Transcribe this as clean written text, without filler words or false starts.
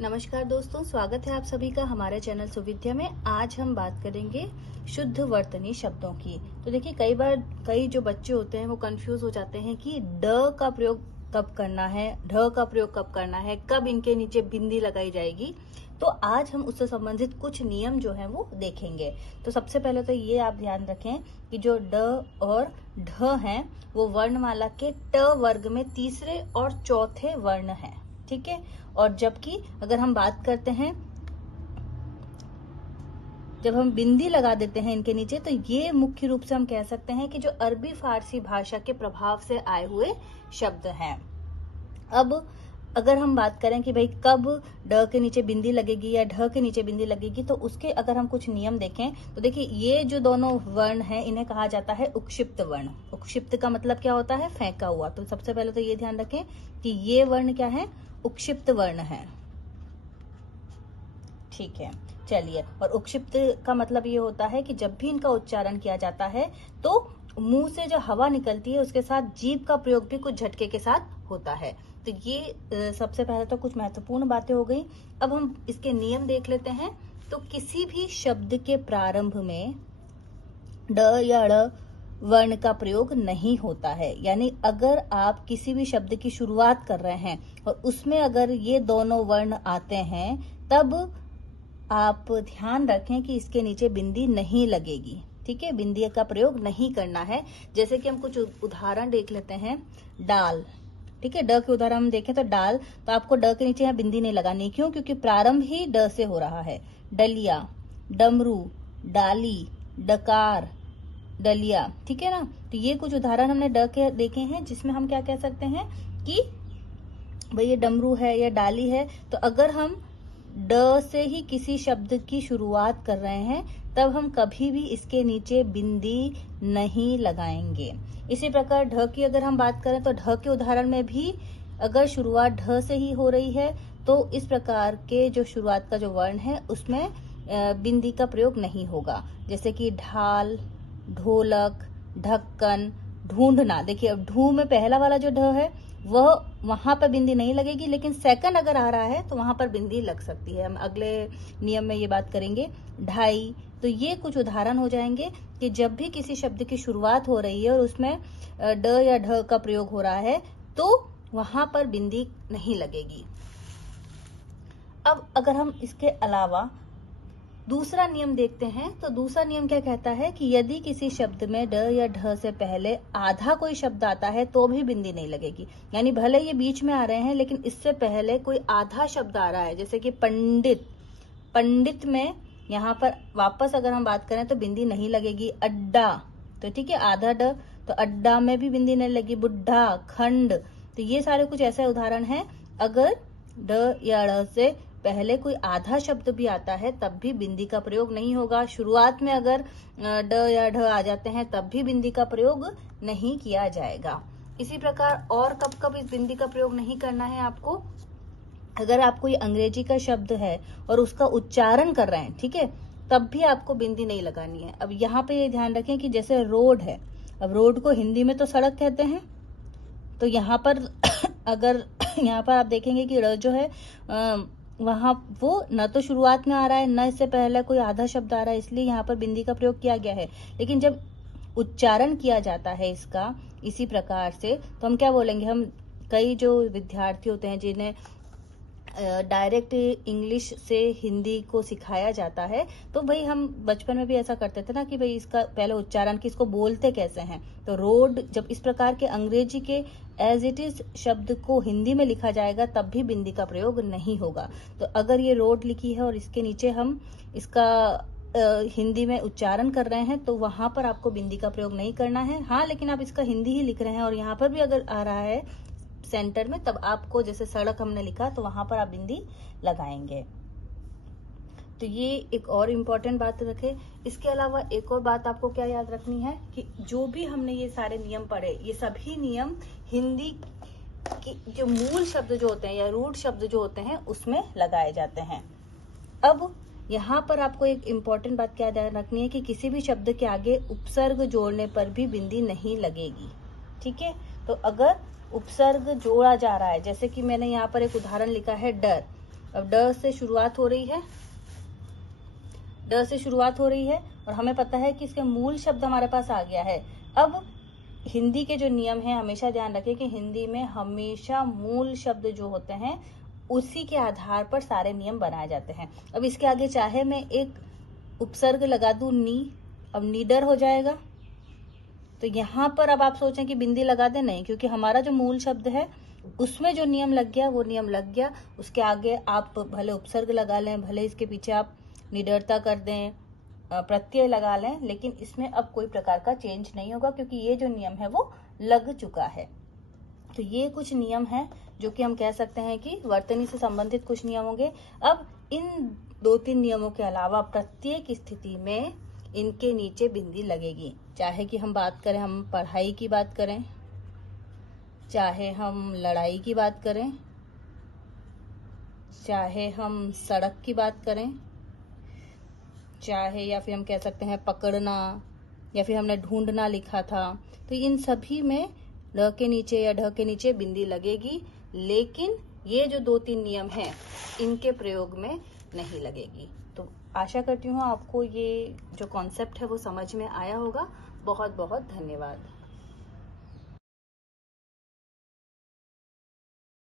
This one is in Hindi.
नमस्कार दोस्तों, स्वागत है आप सभी का हमारे चैनल सुविद्या में। आज हम बात करेंगे शुद्ध वर्तनी शब्दों की। तो देखिए, कई बार कई जो बच्चे होते हैं वो कंफ्यूज हो जाते हैं कि ड का प्रयोग कब करना है, ढ का प्रयोग कब करना है, कब इनके नीचे बिंदी लगाई जाएगी। तो आज हम उससे संबंधित कुछ नियम जो हैं वो देखेंगे। तो सबसे पहले तो ये आप ध्यान रखें कि जो ड और ढ हैं वो वर्णमाला के ट वर्ग में तीसरे और चौथे वर्ण हैं, ठीक है। और जबकि अगर हम बात करते हैं, जब हम बिंदी लगा देते हैं इनके नीचे, तो ये मुख्य रूप से हम कह सकते हैं कि जो अरबी फारसी भाषा के प्रभाव से आए हुए शब्द हैं। अब अगर हम बात करें कि भाई कब ड के नीचे बिंदी लगेगी या ढ के नीचे बिंदी लगेगी, तो उसके अगर हम कुछ नियम देखें तो देखिए, ये जो दोनों वर्ण हैं इन्हें कहा जाता है उक्षिप्त वर्ण। उक्षिप्त का मतलब क्या होता है? फेंका हुआ। तो सबसे पहले तो ये ध्यान रखें कि ये वर्ण क्या है? उक्षिप्त वर्ण है, ठीक है। चलिए, और उक्षिप्त का मतलब ये होता है कि जब भी इनका उच्चारण किया जाता है तो मुंह से जो हवा निकलती है उसके साथ जीभ का प्रयोग भी कुछ झटके के साथ होता है। तो ये सबसे पहले तो कुछ महत्वपूर्ण बातें हो गई। अब हम इसके नियम देख लेते हैं। तो किसी भी शब्द के प्रारंभ में ड या ड़ वर्ण का प्रयोग नहीं होता है। यानी अगर आप किसी भी शब्द की शुरुआत कर रहे हैं और उसमें अगर ये दोनों वर्ण आते हैं, तब आप ध्यान रखें कि इसके नीचे बिंदी नहीं लगेगी, ठीक है। बिंदी का प्रयोग नहीं करना है। जैसे कि हम कुछ उदाहरण देख लेते हैं। डाल, ठीक है। ड के उदाहरण हम देखें तो डाल, तो आपको ड के नीचे यहाँ बिंदी नहीं लगानी। क्यों? क्योंकि प्रारंभ ही ड से हो रहा है। डलिया, डमरू, डाली, डकार, डलिया, ठीक है ना। तो ये कुछ उदाहरण हमने ड के देखे हैं, जिसमें हम क्या कह सकते हैं कि भाई ये डमरू है या डाली है। तो अगर हम ड से ही किसी शब्द की शुरुआत कर रहे हैं, तब हम कभी भी इसके नीचे बिंदी नहीं लगाएंगे। इसी प्रकार ढ की अगर हम बात करें तो ढ के उदाहरण में भी अगर शुरुआत ढ से ही हो रही है, तो इस प्रकार के जो शुरुआत का जो वर्ण है उसमें बिंदी का प्रयोग नहीं होगा। जैसे कि ढाल, ढोलक, ढक्कन, ढूंढना। देखिए, अब ढू में पहला वाला जो ढ है वह वहां पर बिंदी नहीं लगेगी, लेकिन सेकंड अगर आ रहा है तो वहां पर बिंदी लग सकती है। हम अगले नियम में ये बात करेंगे। ढाई। तो ये कुछ उदाहरण हो जाएंगे कि जब भी किसी शब्द की शुरुआत हो रही है और उसमें ड या ढ का प्रयोग हो रहा है, तो वहां पर बिंदी नहीं लगेगी। अब अगर हम इसके अलावा दूसरा नियम देखते हैं, तो दूसरा नियम क्या कहता है कि यदि किसी शब्द में ड या ढ से पहले आधा कोई शब्द आता है तो भी बिंदी नहीं लगेगी। यानी भले ये बीच में आ रहे हैं, लेकिन इससे पहले कोई आधा शब्द आ रहा है। जैसे कि पंडित, पंडित में यहाँ पर वापस अगर हम बात करें तो बिंदी नहीं लगेगी। अड्डा, तो ठीक है, आधा ड, तो अड्डा में भी बिंदी नहीं लगी। बुढ़ा, खंड। तो ये सारे कुछ ऐसे उदाहरण हैं, अगर ड या ड़ से पहले कोई आधा शब्द भी आता है तब भी बिंदी का प्रयोग नहीं होगा। शुरुआत में अगर ड या ढ आ जाते हैं तब भी बिंदी का प्रयोग नहीं किया जाएगा। इसी प्रकार और कब कब इस बिंदी का प्रयोग नहीं करना है आपको? अगर आप कोई अंग्रेजी का शब्द है और उसका उच्चारण कर रहे हैं, ठीक है, तब भी आपको बिंदी नहीं लगानी है। अब यहाँ पे ये ध्यान रखें कि जैसे रोड है, अब रोड को हिंदी में तो सड़क कहते हैं, तो यहाँ पर अगर यहाँ पर आप देखेंगे कि ड़ जो है वहां वो न तो शुरुआत में आ रहा है, न इससे पहले कोई आधा शब्द आ रहा है, इसलिए यहाँ पर बिंदी का प्रयोग किया गया है। लेकिन जब उच्चारण किया जाता है इसका इसी प्रकार से, तो हम क्या बोलेंगे? हम कई जो विद्यार्थी होते हैं जिन्हें डायरेक्ट इंग्लिश से हिंदी को सिखाया जाता है, तो भाई हम बचपन में भी ऐसा करते थे ना कि भाई इसका पहले उच्चारण कि इसको बोलते कैसे हैं। तो रोड, जब इस प्रकार के अंग्रेजी के एज इट इज शब्द को हिंदी में लिखा जाएगा तब भी बिंदी का प्रयोग नहीं होगा। तो अगर ये रोड लिखी है और इसके नीचे हम इसका हिंदी में उच्चारण कर रहे हैं, तो वहां पर आपको बिंदी का प्रयोग नहीं करना है। हाँ, लेकिन आप इसका हिंदी ही लिख रहे हैं और यहाँ पर भी अगर आ रहा है सेंटर में, तब आपको, जैसे सड़क हमने लिखा तो वहां पर आप बिंदी लगाएंगे। तो ये एक और इम्पोर्टेंट बात रखे। इसके अलावा एक और बात आपको क्या याद रखनी है कि जो भी हमने ये सारे नियम पढ़े, ये सभी नियम हिंदी की जो मूल शब्द जो होते हैं या रूट शब्द जो होते हैं उसमें लगाए जाते हैं। अब यहाँ पर आपको एक इम्पोर्टेंट बात क्या ध्यान रखनी है कि किसी भी शब्द के आगे उपसर्ग जोड़ने पर भी बिंदी नहीं लगेगी, ठीक है। तो अगर उपसर्ग जोड़ा जा रहा है, जैसे कि मैंने यहाँ पर एक उदाहरण लिखा है डर, अब ड से शुरुआत हो रही है, ड से शुरुआत हो रही है और हमें पता है कि इसके मूल शब्द हमारे पास आ गया है। अब हिंदी के जो नियम है, हमेशा ध्यान रखें कि हिंदी में हमेशा मूल शब्द जो होते हैं उसी के आधार पर सारे नियम बनाए जाते हैं। अब इसके आगे चाहे मैं एक उपसर्ग लगा दूं नी, अब नीडर हो जाएगा। तो यहाँ पर अब आप सोचें कि बिंदी लगा दें, नहीं, क्योंकि हमारा जो मूल शब्द है उसमें जो नियम लग गया वो नियम लग गया। उसके आगे आप भले उपसर्ग लगा लें, भले इसके पीछे आप निडरता कर दें, प्रत्यय लगा लें, लेकिन इसमें अब कोई प्रकार का चेंज नहीं होगा क्योंकि ये जो नियम है वो लग चुका है। तो ये कुछ नियम हैं जो कि हम कह सकते हैं कि वर्तनी से संबंधित कुछ नियम होंगे। अब इन 2-3 नियमों के अलावा प्रत्येक स्थिति में इनके नीचे बिंदी लगेगी। चाहे कि हम बात करें, हम पढ़ाई की बात करें, चाहे हम लड़ाई की बात करें, चाहे हम सड़क की बात करें, चाहे या फिर हम कह सकते हैं पकड़ना, या फिर हमने ढूंढना लिखा था, तो इन सभी में ड के नीचे या ढ के नीचे बिंदी लगेगी। लेकिन ये जो 2-3 नियम हैं इनके प्रयोग में नहीं लगेगी। तो आशा करती हूँ आपको ये जो कॉन्सेप्ट है वो समझ में आया होगा। बहुत बहुत धन्यवाद।